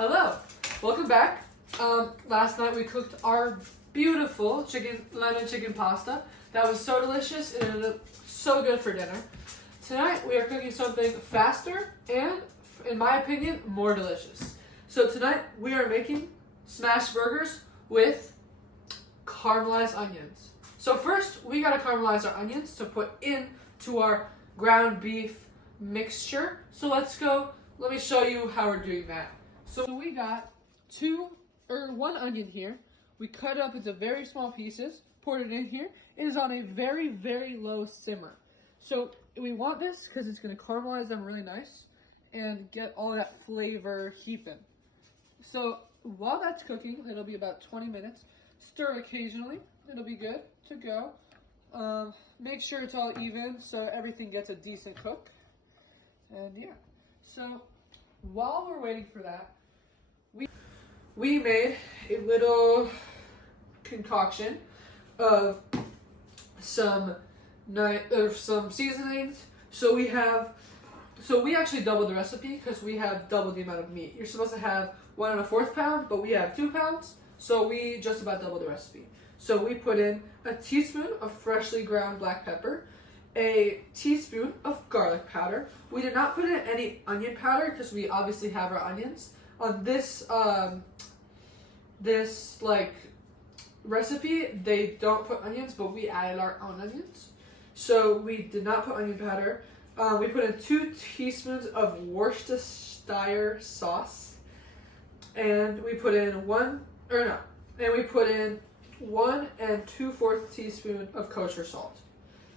Hello, welcome back. Last night we cooked our beautiful lemon chicken pasta. That was so delicious and it looked so good for dinner. Tonight we are cooking something faster and, in my opinion, more delicious. So tonight we are making smash burgers with caramelized onions. So first we gotta caramelize our onions to put into our ground beef mixture. So let me show you how we're doing that. So we got one onion here. We cut it up into very small pieces, poured it in here. It is on a very, very low simmer. So we want this because it's gonna caramelize them really nice and get all that flavor heaping. So while that's cooking, it'll be about 20 minutes. Stir occasionally, it'll be good to go. Make sure it's all even so everything gets a decent cook. And yeah, so while we're waiting for that, we made a little concoction of some seasonings. So we actually doubled the recipe because we have double the amount of meat. You're supposed to have 1 1/4 pound, but we have 2 pounds. So we just about doubled the recipe. So we put in a teaspoon of freshly ground black pepper, a teaspoon of garlic powder. We did not put in any onion powder because we obviously have our onions. On this recipe, they don't put onions, but we added our own onions. So we did not put onion powder. We put in 2 teaspoons of Worcestershire sauce, and we put in 1 2/4 teaspoon of kosher salt.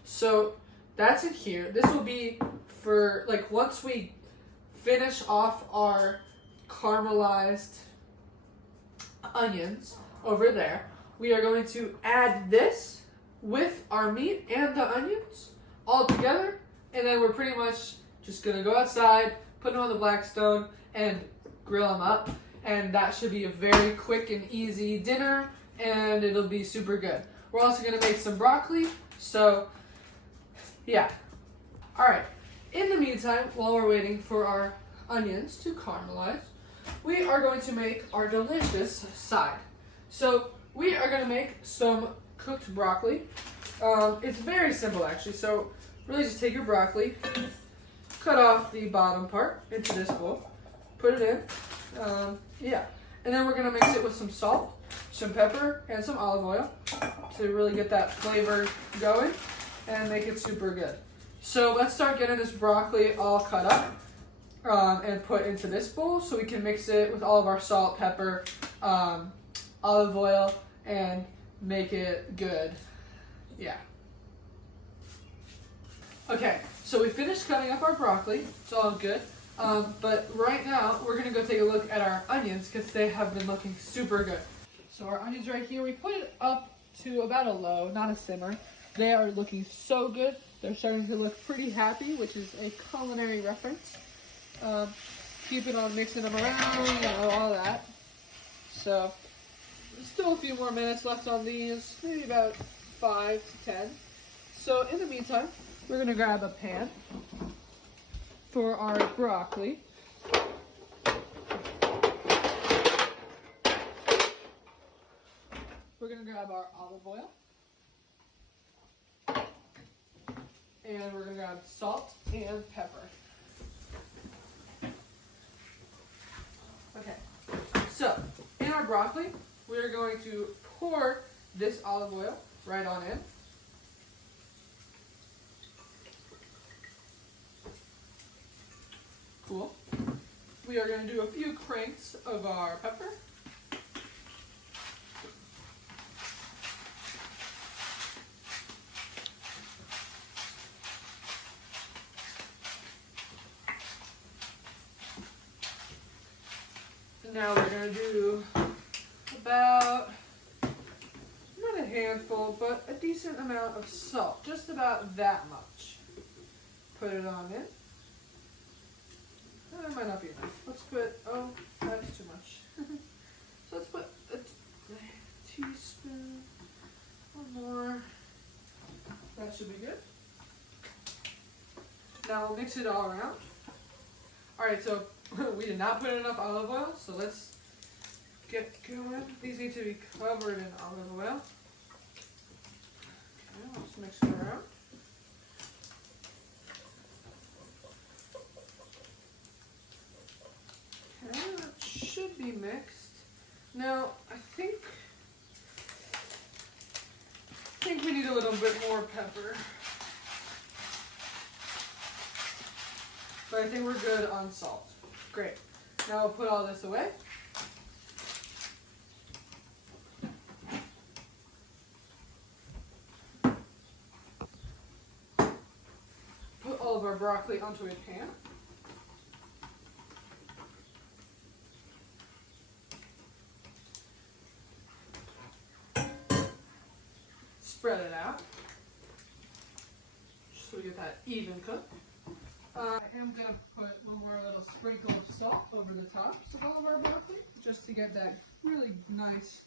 So that's in here. This will be for once we finish off our caramelized onions over there, we are going to add this with our meat and the onions all together, and then we're pretty much just gonna go outside, put them on the Blackstone, and grill them up, and that should be a very quick and easy dinner, and it'll be super good. We're also gonna make some broccoli, so yeah. All right, in the meantime, while we're waiting for our onions to caramelize, we are going to make our delicious side. So we are gonna make some cooked broccoli. It's very simple actually, so really just take your broccoli, cut off the bottom part into this bowl, put it in, and then we're gonna mix it with some salt, some pepper, and some olive oil to really get that flavor going and make it super good. So let's start getting this broccoli all cut up and put into this bowl so we can mix it with all of our salt, pepper, olive oil, and make it good. Yeah. Okay, so we finished cutting up our broccoli. It's all good. But right now, we're gonna go take a look at our onions because they have been looking super good. So our onions right here, we put it up to about a low, not a simmer. They are looking so good. They're starting to look pretty happy, which is a culinary reference. Keep on mixing them around, all that. So still a few more minutes left on these, maybe about 5 to 10. So in the meantime, we're gonna grab a pan for our broccoli. We're gonna grab our olive oil. And we're gonna grab salt and pepper. Okay, so in our broccoli, we're going to pour this olive oil right on in. Cool. We are going to do a few cranks of our pepper. Now we're going to do about, not a handful, but a decent amount of salt. Just about that much. Put it on in. That might not be enough. Let's put, that's too much. So let's put a teaspoon, 1 more. That should be good. Now we'll mix it all around. Alright, so We did not put in enough olive oil, so let's get going. These need to be covered in olive oil. Okay, let's mix it around. Okay, that should be mixed. Now, I think we need a little bit more pepper. But I think we're good on salt. Great. Now I'll put all this away. Put all of our broccoli onto a pan. Spread it out just so we get that even cook. I am going to put one more little sprinkle of salt over the tops of all of our broccoli just to get that really nice,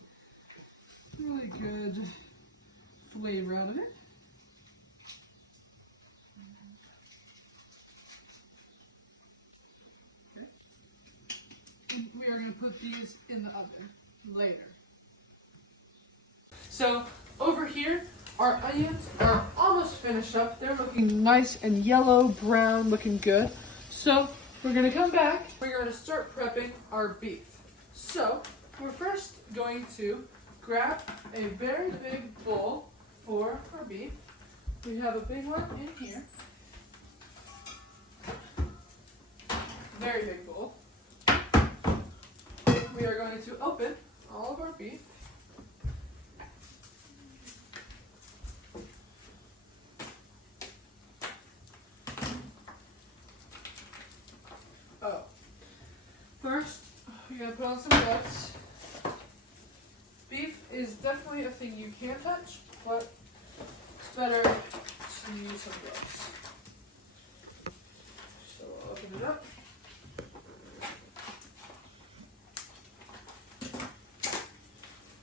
really good flavor out of it. Okay. And we are going to put these in the oven later. So over here, our onions are almost finished up. They're looking nice and yellow, brown, looking good. So we're gonna come back. We're gonna start prepping our beef. So we're first going to grab a very big bowl for our beef. We have a big one in here. Very big bowl. We are going to open all of our beef. First, you're going to put on some gloves. Beef is definitely a thing you can touch, but it's better to use some gloves. So I'll open it up.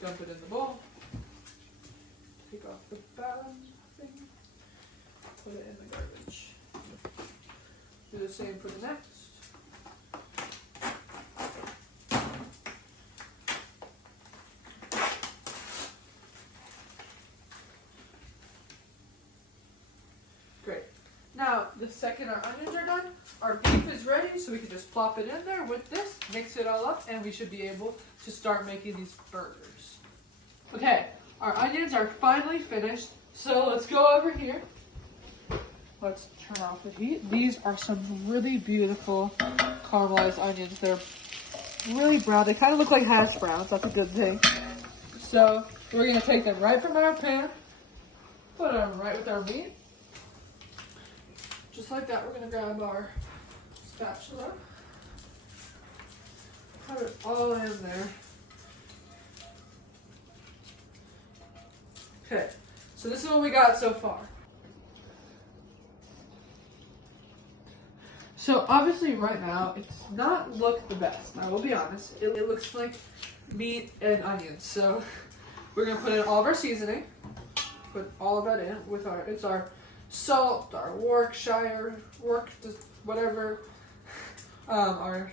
Dump it in the bowl. Take off the bottom thing. Put it in the garbage. Do the same for the next. Great. Now, the second our onions are done, our beef is ready, so we can just plop it in there with this, mix it all up, and we should be able to start making these burgers. Okay, our onions are finally finished, so let's go over here. Let's turn off the heat. These are some really beautiful caramelized onions. They're really brown. They kind of look like hash browns. That's a good thing. So we're going to take them right from our pan, put them right with our meat. Just like that, we're going to grab our spatula, put it all in there. Okay, so this is what we got so far. So obviously right now, it's not look the best. I will be honest. It looks like meat and onions. So we're going to put in all of our seasoning, put all of that in with it's our salt, our Warwickshire, whatever, our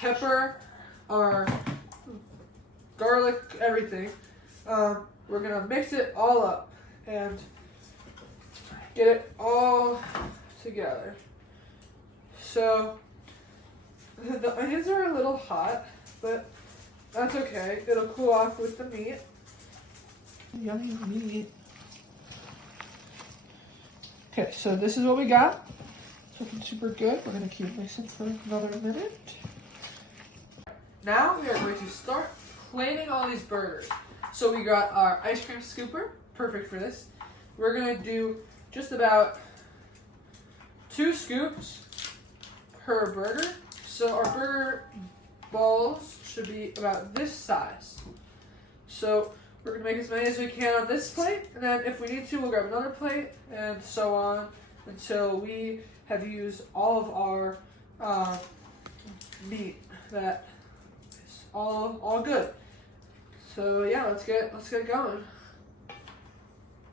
pepper, our garlic, everything. We're gonna mix it all up and get it all together. So the onions are a little hot, but that's okay. It'll cool off with the meat. Yummy meat. Okay, so this is what we got. It's looking super good. We're going to keep mixing for another minute. Now we are going to start plating all these burgers. So we got our ice cream scooper, perfect for this. We're going to do just about 2 scoops per burger. So our burger balls should be about this size. So we're going to make as many as we can on this plate, and then if we need to, we'll grab another plate, and so on, until we have used all of our meat. That is all good. So yeah, let's get going.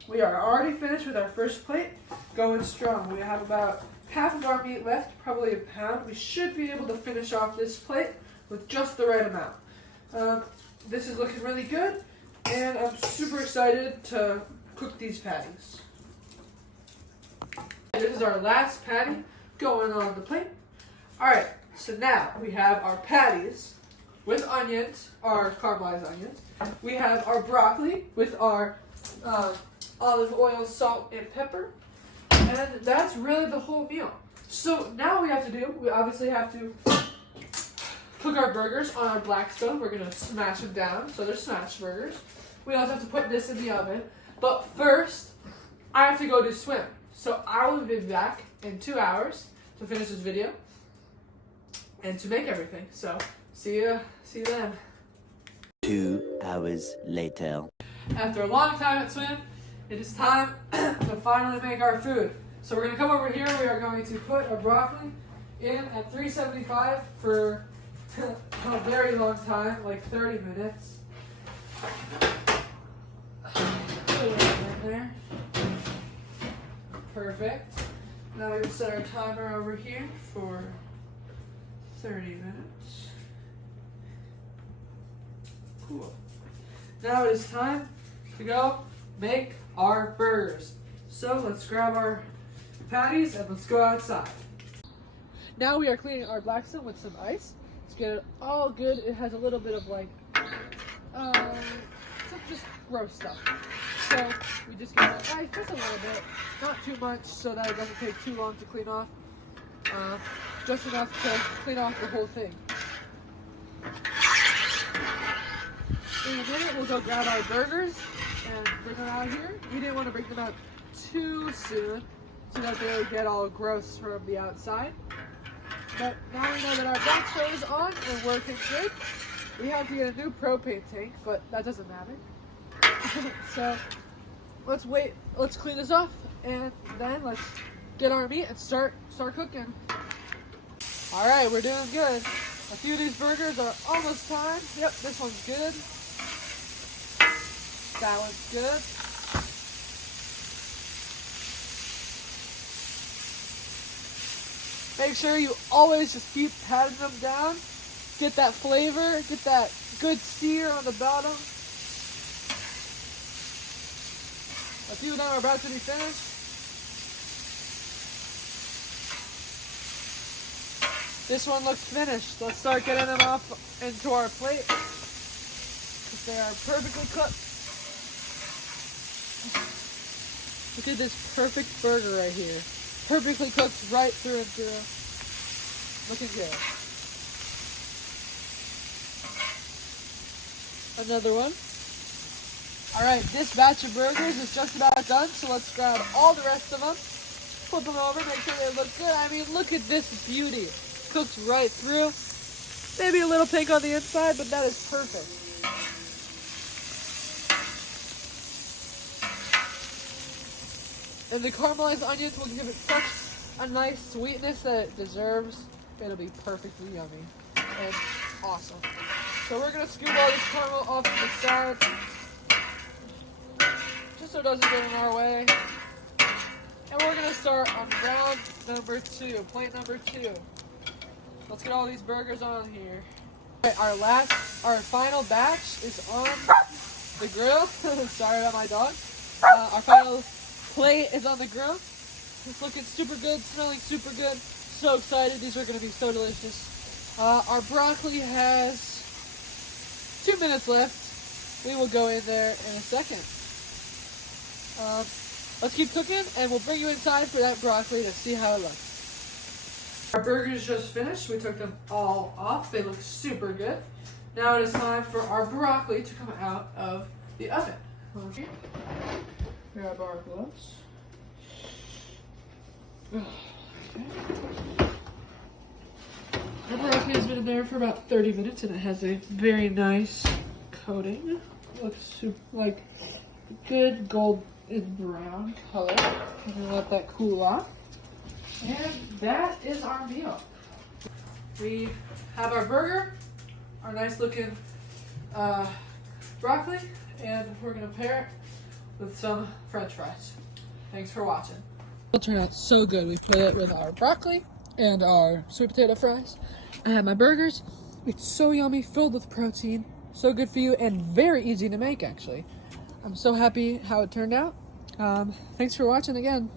We are already finished with our first plate, going strong. We have about half of our meat left, probably a pound. We should be able to finish off this plate with just the right amount. This is looking really good, and I'm super excited to cook these patties. This is our last patty going on the plate. Alright, so now we have our patties with onions, our caramelized onions. We have our broccoli with our olive oil, salt, and pepper. And that's really the whole meal. So now we obviously have to cook our burgers on our black stove. We're going to smash them down, so they're smash burgers. We also have to put this in the oven. But first, I have to go to swim. So I will be back in 2 hours to finish this video and to make everything. So see you then. 2 hours later. After a long time at swim, it is time to finally make our food. So we're going to come over here. We are going to put our broccoli in at 375 for a very long time, like 30 minutes. Put it in there. Perfect. Now we're going to set our timer over here for 30 minutes. Cool. Now it is time to go make our burgers. So let's grab our patties and let's go outside. Now we are cleaning our black stone with some ice. Let's get it all good. It has a little bit of like, some just gross stuff. So we just get some ice, just a little bit, not too much so that it doesn't take too long to clean off. Just enough to clean off the whole thing. In a minute, we'll go grab our burgers and bring them out here. We didn't want to bring them out too soon so that they would get all gross from the outside. But now we know that our black stove is on and working good. We have to get a new propane tank, but that doesn't matter. So let's wait. Let's clean this off, and then let's get our meat and start cooking. All right, we're doing good. A few of these burgers are almost time. Yep, this one's good. That one's good. Make sure you always just keep patting them down. Get that flavor, get that good sear on the bottom. A few of them are about to be finished. This one looks finished. Let's start getting them off into our plate. Because they are perfectly cooked. Look at this perfect burger right here. Perfectly cooked right through and through. Looking good. Another one. Alright, this batch of burgers is just about done, so let's grab all the rest of them. Flip them over, make sure they look good. I mean, look at this beauty. Cooked right through. Maybe a little pink on the inside, but that is perfect. And the caramelized onions will give it such a nice sweetness that it deserves. It'll be perfectly yummy and awesome. So we're going to scoop all this caramel off to the side, just so it doesn't get in our way. And we're going to start on round number 2, plate number 2. Let's get all these burgers on here. All right, our final batch is on the grill. Sorry about my dog. Our final plate is on the grill. It's looking super good, smelling super good. So excited. These are going to be so delicious. Our broccoli has 2 minutes left. We will go in there in a second. Let's keep cooking, and we'll bring you inside for that broccoli to see how it looks. Our burgers just finished. We took them all off. They look super good. Now it is time for our broccoli to come out of the oven. Okay. Grab our gloves. Okay. Our broccoli has been in there for about 30 minutes, and it has a very nice coating. It looks super, like good golden brown color. I'm gonna let that cool off. And that is our meal. We have our burger, our nice looking broccoli, and we're gonna pair it with some French fries. Thanks for watching. It turned out so good. We put it with our broccoli and our sweet potato fries. I had my burgers. It's so yummy, filled with protein, so good for you, and very easy to make actually. I'm so happy how it turned out. Thanks for watching again.